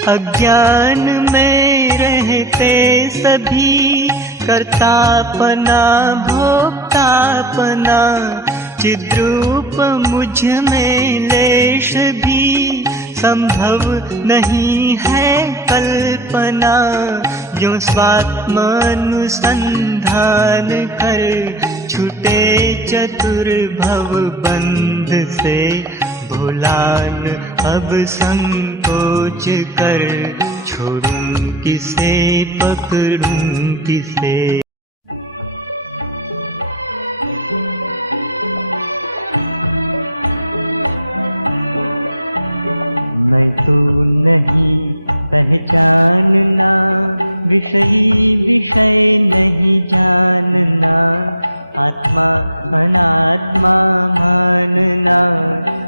अज्ञान में रहते सभी, कर्तापना भोक्तापना, चिद्रूप मुझ में लेश भी, संभव नहीं है कल्पना, जो स्वात्म अनुसंधान कर, छूटे चतुर्भव बंध से, भुलान अब संकोच कर, छोड़ूं किसे, पकड़ूं किसे। मैं तो नहीं पहचानना, विषयी विषय नहीं जानना, आत्मा अनात्मा मानना,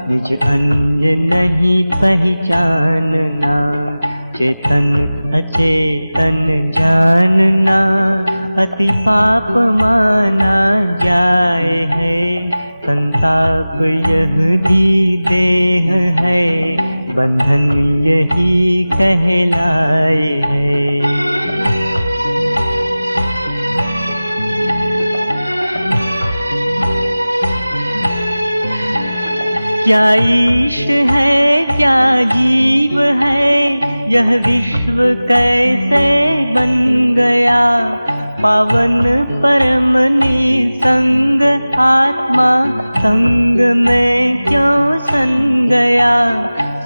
निज अन्य नहीं पहचानना, चेतन अचेतन जानना, अति पाप माना जाए है, संताप यह भी देह है, बंधन यही कहलाए है। क्या ईश है, क्या जीव है, यह विश्व कैसे बन गया, पावन परम निसंग आत्मा, संग में क्यों सन गया,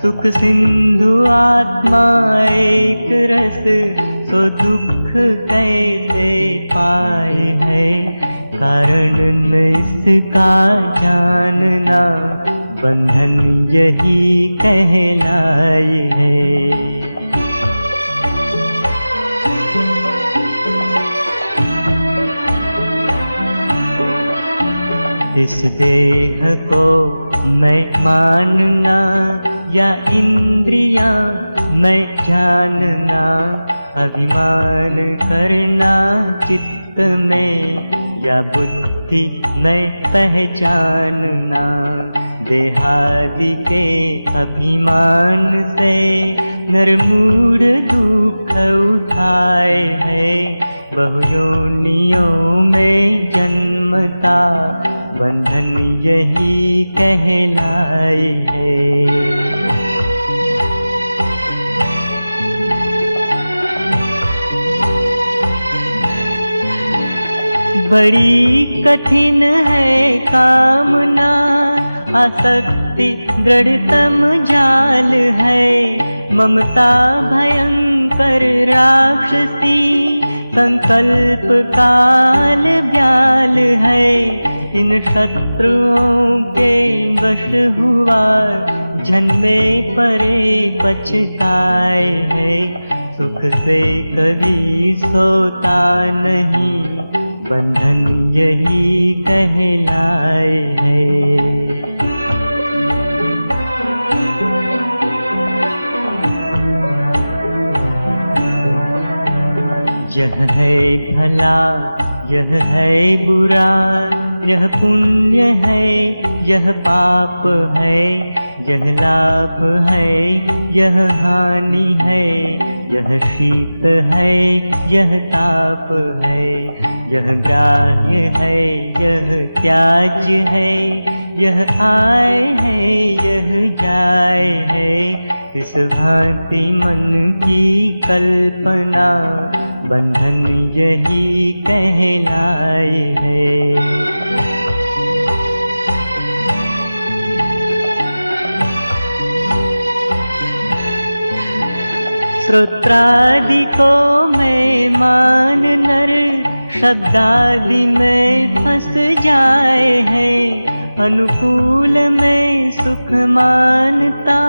सुख सिंधु आत्मा एक रस, तो दुख कैसे पाए है, कारण न इसका जानना, बंधन यही कहलाए है। इस देह को मैं मानना, या इंद्रियां मैं जानना, अभिमान करना चित्त में, या बुद्धि मैं पहचानना, देहादि के अभिमान से, नरमूढ़ दुख उठाए है, बहुयोनियों में जन्मता, बंधन यही कहलाए है। बड़ी कठिन है कामना, आसक्ति दृढ़तम जाल है, ममता भयंकर राक्षसी, संकल्प काल ब्याल है, इन शत्रुओं के वश हुआ, जन्मे परे पछताए है, सुख से कभी सोता नहीं, बंधन यही कहलाए है। यह है भला यह है बुरा, यह पुण्य है यह पाप है, यह लाभ है यह हानि है, यह शीत है यह ताप है, यह ग्राह्य है यह त्याज्य है, यह आय है यह जाय है। इस भांति मन की कल्पना बंधन यही कहलाए है। श्रोत्रादि को मैं मान नर, शब्दादि में फंस जाए है, अनुकूल में सुख मानता,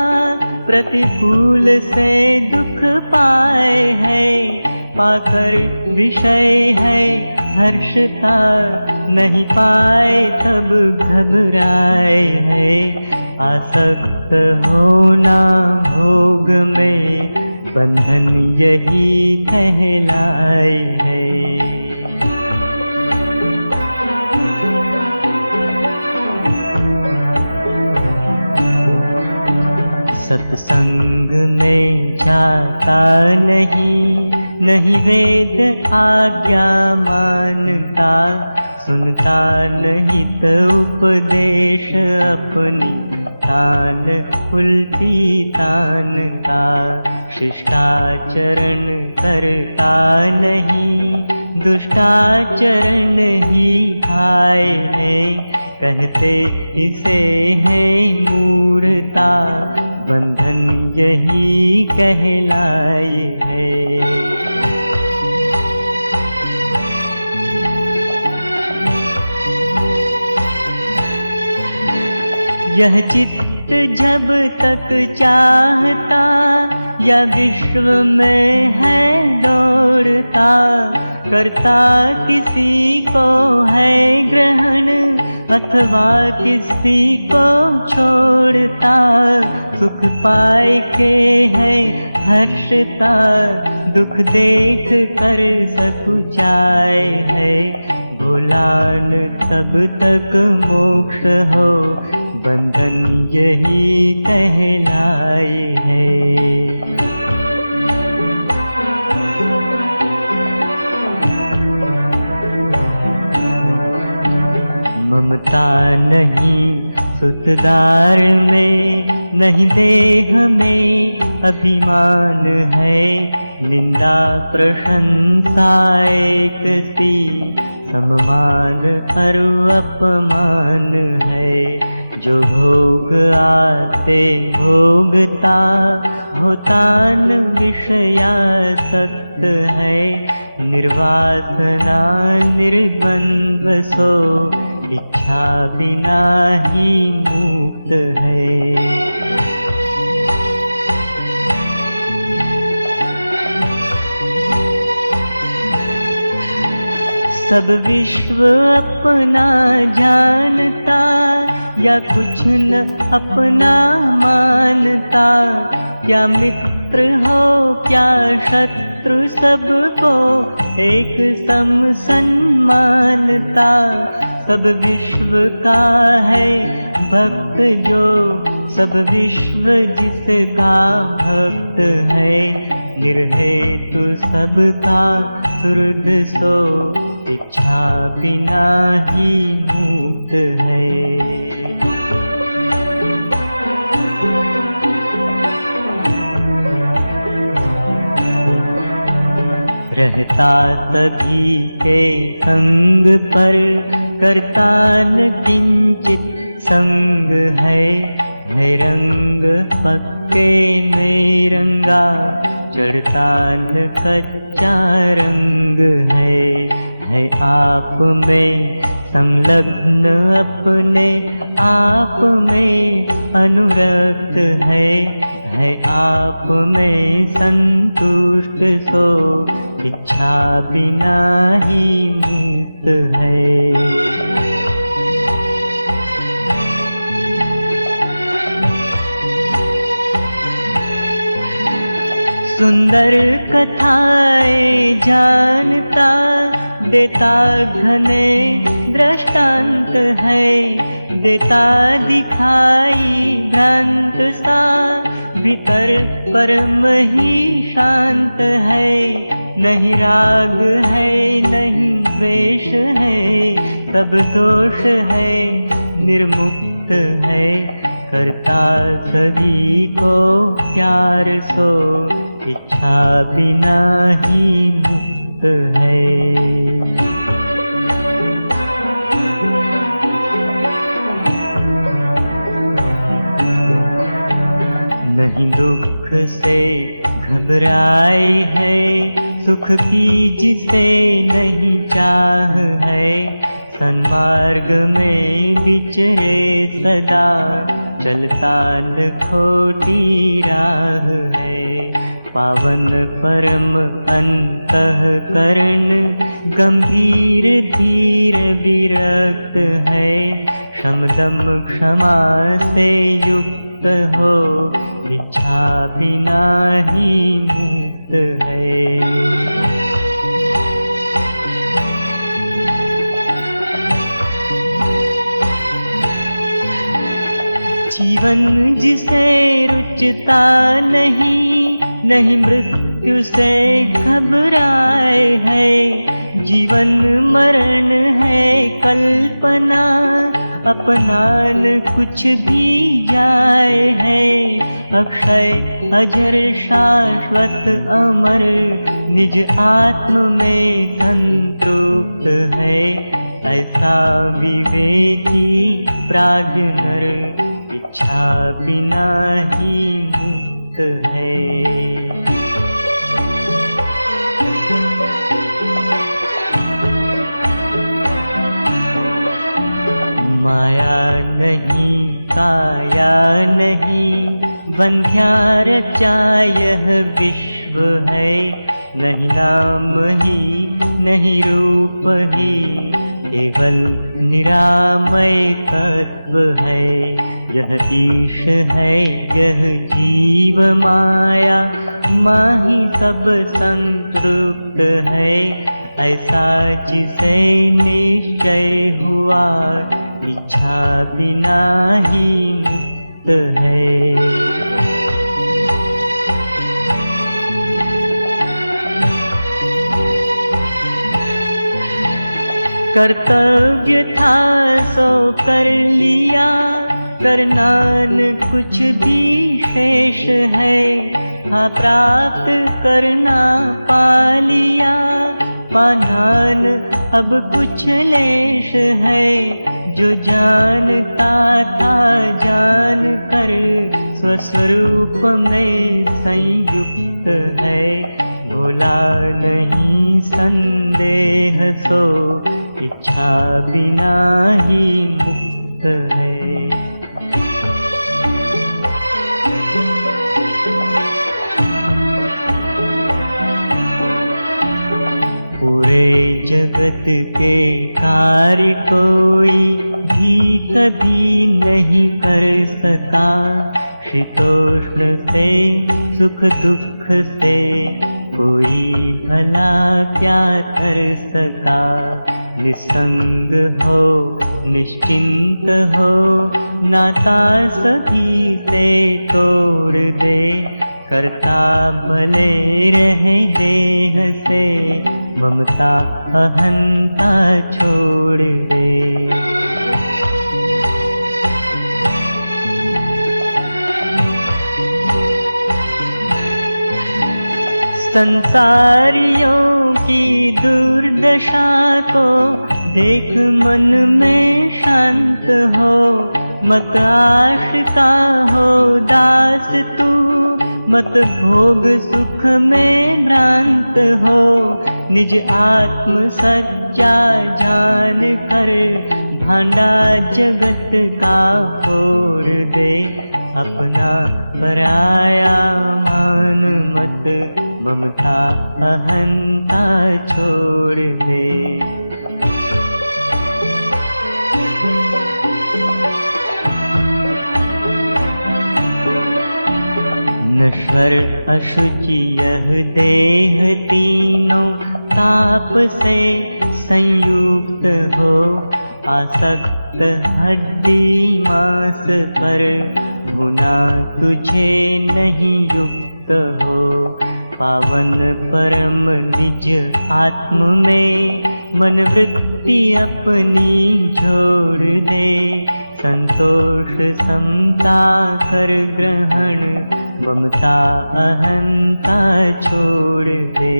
प्रतिकूल से दुख पाए है, पाकर विषय है हर्षता, नहीं पाए तब घबराए है, आसक्त होना भोग में बंधन यही कहलाए है। सत्संग में जाता नहीं, नहीं वेद आज्ञा मानता, सुनता नहीं तो उपदेश अपनी तान उल्टी तानता, शिष्टाचरण करता नहीं, दुष्टाचरण ही आए है, कहते इसे है मूढ़ता, बंधन यही कहलाए है। यह चित्त जब तक चाहता, या विश्व में है दौड़ता, करता किसी को है ग्रहण, अथवा किसी को छोड़ता, सुख पाए के है हर्षता, दुख देख कर सकुचाए है, भुलान तब तक मोक्ष हो, बंधन यही कहलाए है। ममता नहीं सुतदार में, नहीं देह में अभिमान है, निंदा प्रशंसा एक सी, सम्मान और अपमान है, जो भोग आते भोगता, होतान विषयासक्त है, निर्वासना निर्द्वंद्व सो, इच्छा बिना ही मुक्त है। सब विश्व अपना जानता, या कुछ न अपना मानता, क्या मित्र हो क्या शत्रु, सबको एक सम सम्मानता, सब विश्व का है भक्त जो, सब विश्व जिसका भक्त है, निर्हेतु सबका सुहृद सो, इच्छा बिना ही मुक्त है। रहता सभी के संग पर, करता न किंचित संग है, रंग पक्के में रंगा, चढ़ता न कच्चा रंग है आप में संलग्न, अपने आप में अनुरक्त है आप में संतुष्ट सो, इच्छा बिना ही मुक्त है। सुंदर कथाएं जानता देता घने दृष्टांत है, देता दिखाई भ्रांत सा भीतर परम ही शांत है। नहीं राग है नहीं द्वेष है, सब दोष है निर्मुक्त है। करता सभी को प्यार सो इच्छा बिना ही मुक्त है। नहीं दुख से घबराए है, सुख की जिसे नहीं चाह है। सन्मार्ग में विचरे सदा, चलता न खोटी राह है। पावन परम अंतःकरण गंभीर धीर विरक्त है। शमदम क्षमा से युक्त हो, इच्छा बिना ही मुक्त है। जीवन जिसे रुचता नहीं, नहीं मृत्यु से घबराए है। जीवन मरण है कल्पना, अपना न कुछ भी जाए है। अक्षय अजर शाश्वत अमर, निज आत्म में संतृप्त है। ऐसा विवेकी प्राज्ञ नर, इच्छा बिना ही मुक्त है। माया नहीं काया नहीं, बंध्या रचा यह विश्व है। नहीं नाम ही नहीं रूप ही, केवल निरामय तत्व है। यह ईश है यह जीव माया, माही सब संतृप्त है। ऐसा जिसे निश्चय हुआ, इच्छा बिना ही मुक्त है। कर्तव्य था सो कर लिया, करना न कुछ भी शेष है। हाँ प्राप्त करना पा लिया, पाना न अब कुछ लेश है। जो जानता था जान कर, स्वस्वरूप में संयुक्त है। भोला नहीं संदेह सो, इच्छा बिना ही मुक्त है। पूरे जगत के कार्य कोई भी कभी नहीं कर सका। शीतोष्ण से सुख दुख से कोई भला क्या कर सका। निसंग हो निश्चिंत हो, नाता सभी से तोड़ दे। करता भले रहे देह से, ममता अहंता छोड़ दे। संसारियों की दुर्दशा को देख मन में शांत हो। मत आशिका हो दास तू, मत भोग सुख में भ्रांत हो। निज आत्म सच्चा जान कर, भांडा जगत का फोड़ दे। अपना पराया मान मत, ममता अहंता छोड़ दे। नश्वर अशुचि यह देह तीनों ताप से संयुक्त हो, आसक्त हड्डी मांस पर भुना तुझे नहीं युक्त हो। पावन परम निज आत्म में मन वृत्ति अपनी जोड़ दे, संतोष समता कर ग्रहण, ममता अहंता छोड़ दे।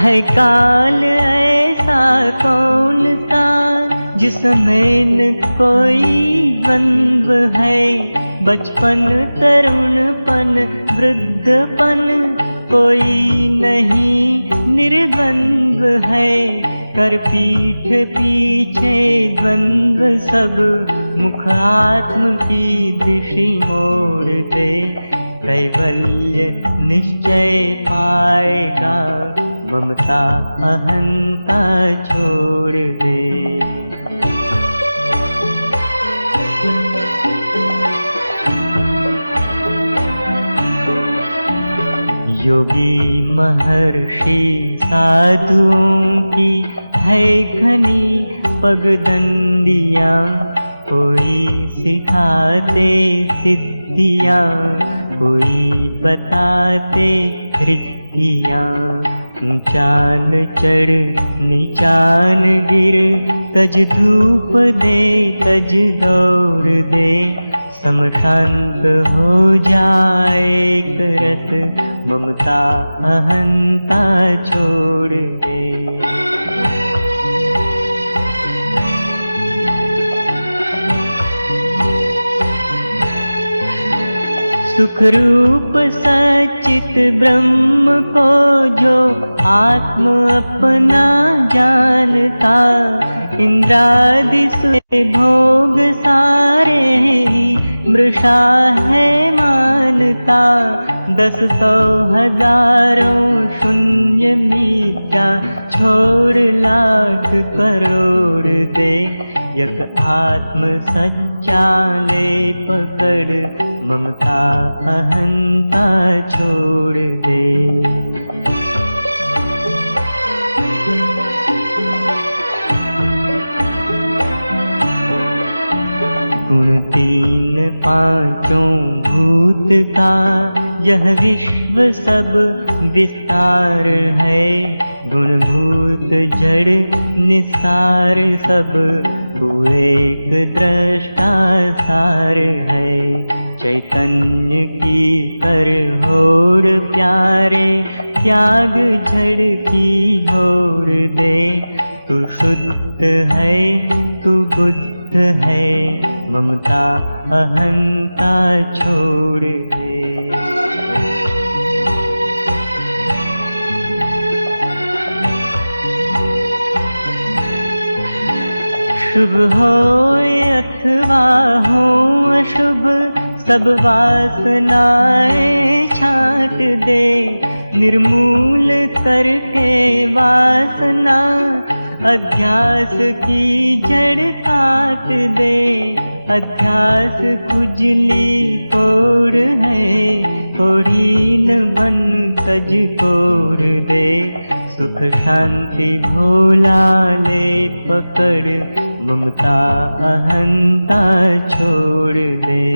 है काल ऐसा कौन सा जिसमें न कोई द्वंद्व है, बचपन तरुणपन वृद्धपन कोई नहीं निर्द्वंद्व है। कर पीठ पीछे द्वंद्व सब, मुख आत्म की दृष्टि मोड़ दे, कैवल्य निश्चय पाएगा, ममता अहंता छोड़ दे। योगी महर्षि साधुओं की है घनी पगडंडियाँ, कोई सिखाते सिद्धियाँ, कोई बताते रिद्धियाँ। ऊंचान चढ़ नीचान गिर, तज धूप दे तज दौड़ दे, समशांत हो जाए एक रस, ममता अहंता छोड़ दे। सुख रूप सचित ब्रह्म को जो आत्म अपना जानता, इंद्रादि से भोग सारे ही मृषा है मानता। 10 100 हजारों शून्य मिथ्या छोड़ लाख करोड़ दे, यक आत्म सच्चा ले पकड़, ममता अहंता छोड़ दे। गुण 3 पांचों भूत का यह विश्व सब विस्तार है, गुण भूत जड़ निसार सब, तू एक दृष्टा सार है। चैतन्य की कर होड़ प्यारे, त्याग जड़ की होड़ दे, तू शुद्ध है तू बुद्ध है, ममता अहंता छोड़ दे। शुभ हो अथवा हो अशुभ, सब वासनाएं छाट दे, निर्मूल करके वासना अध्यास की जड़ काट दे। अध्यास खुजली कोड़ है, कोड़ी न बन तज कोड़ दे, सुख शांति भोला ले पकड़, ममता अहंता छोड़ दे।